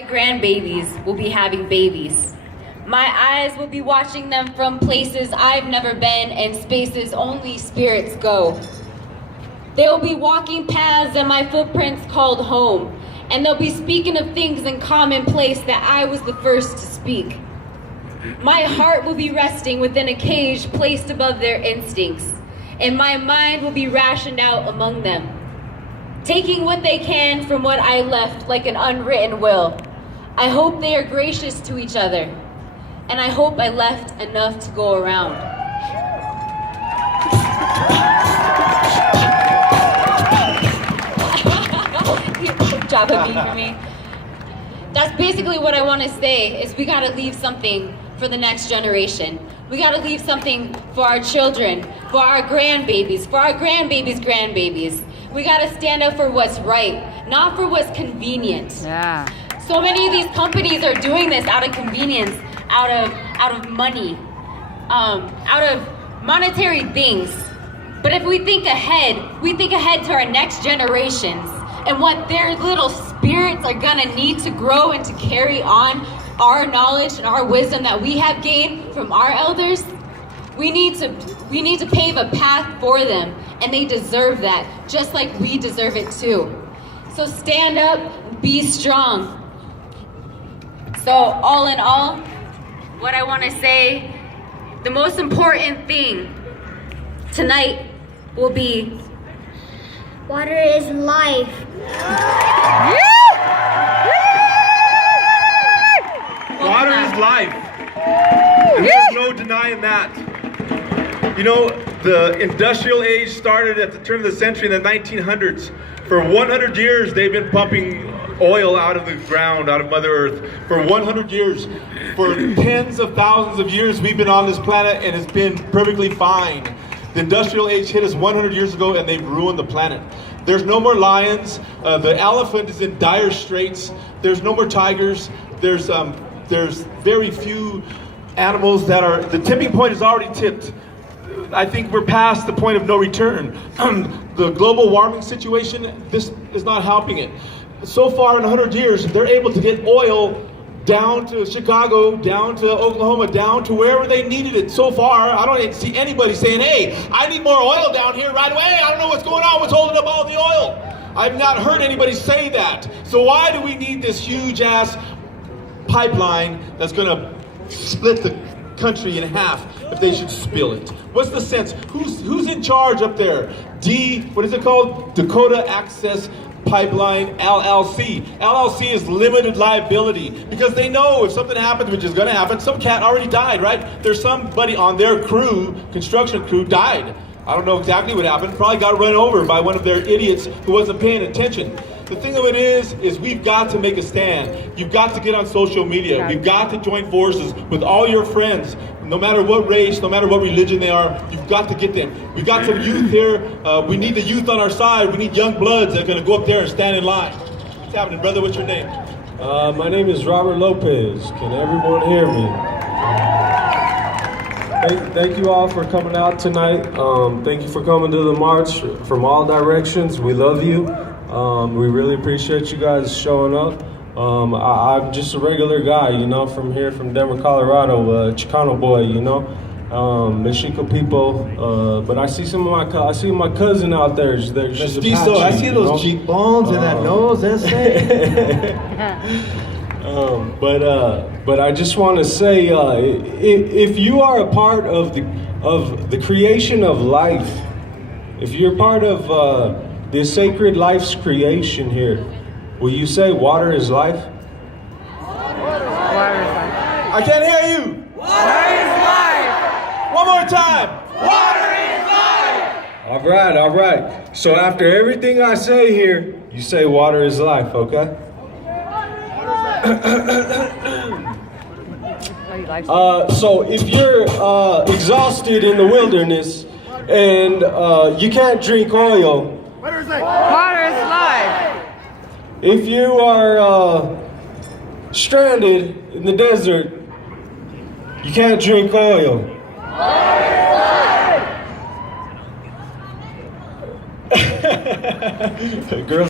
My grandbabies will be having babies. My eyes will be watching them from places I've never been and spaces only spirits go. They'll be walking paths and my footprints called home, and they'll be speaking of things in commonplace that I was the first to speak. My heart will be resting within a cage placed above their instincts, and my mind will be rationed out among them, taking what they can from what I left like an unwritten will. I hope they are gracious to each other, and I hope I left enough to go around. Drop a beat for me. That's basically what I want to say, is we got to leave something for the next generation. We got to leave something for our children, for our grandbabies, for our grandbabies' grandbabies. We got to stand up for what's right, not for what's convenient. Yeah. So many of these companies are doing this out of convenience, out of money, out of monetary things. But if we think ahead to our next generations and what their little spirits are gonna need to grow and to carry on our knowledge and our wisdom that we have gained from our elders, we need to pave a path for them, and they deserve that, just like we deserve it too. So stand up, be strong. So all in all, what I want to say, the most important thing tonight will be water is life. Water is life. And there's no denying that. You know, the industrial age started at the turn of the century in the 1900s. For 100 years, they've been pumping oil out of the ground, out of Mother Earth. For 100 years. For tens of thousands of years, we've been on this planet and it's been perfectly fine. The industrial age hit us 100 years ago and they've ruined the planet. There's no more lions. The elephant is in dire straits. There's no more tigers. There's very few animals that are, the tipping point is already tipped. I think we're past the point of no return. The global warming situation, this is not helping it. So far in 100 years, they're able to get oil down to Chicago, down to Oklahoma, down to wherever they needed it. So far, I don't see anybody saying, hey, I need more oil down here right away. I don't know what's going on, what's holding up all the oil. I've not heard anybody say that. So why do we need this huge ass pipeline that's gonna split the country in half if they should spill it? What's the sense? Who's in charge up there? What is it called? Dakota Access Pipeline LLC. LLC is limited liability because they know if something happens, which is going to happen, some cat already died, right? There's somebody on their crew, construction crew, died. I don't know exactly what happened. Probably got run over by one of their idiots who wasn't paying attention. The thing of it is we've got to make a stand. You've got to get on social media. We've got to join forces with all your friends, no matter what race, no matter what religion they are. You've got to get them. We've got some youth here. We need the youth on our side. We need young bloods that are going to go up there and stand in line. What's happening, brother? What's your name? My name is Robert Lopez. Can everyone hear me? Thank you all for coming out tonight. Thank you for coming to the march from all directions. We love you. We really appreciate you guys showing up. I'm just a regular guy, you know, from here, from Denver, Colorado, Chicano boy, you know, Mexico people. But I see I see my cousin out there. She's Apache, I see those cheekbones and that nose. That's it. But I just want to say, if you are a part of the creation of life, if you're part of the sacred life's creation here, will you say water is life? Water is life. I can't hear you. Water is life. One more time. Water is life. All right. So after everything I say here, you say water is life, okay? So if you're exhausted in the wilderness and you can't drink oil, Water is life. if you are stranded in the desert, you can't drink oil. Girls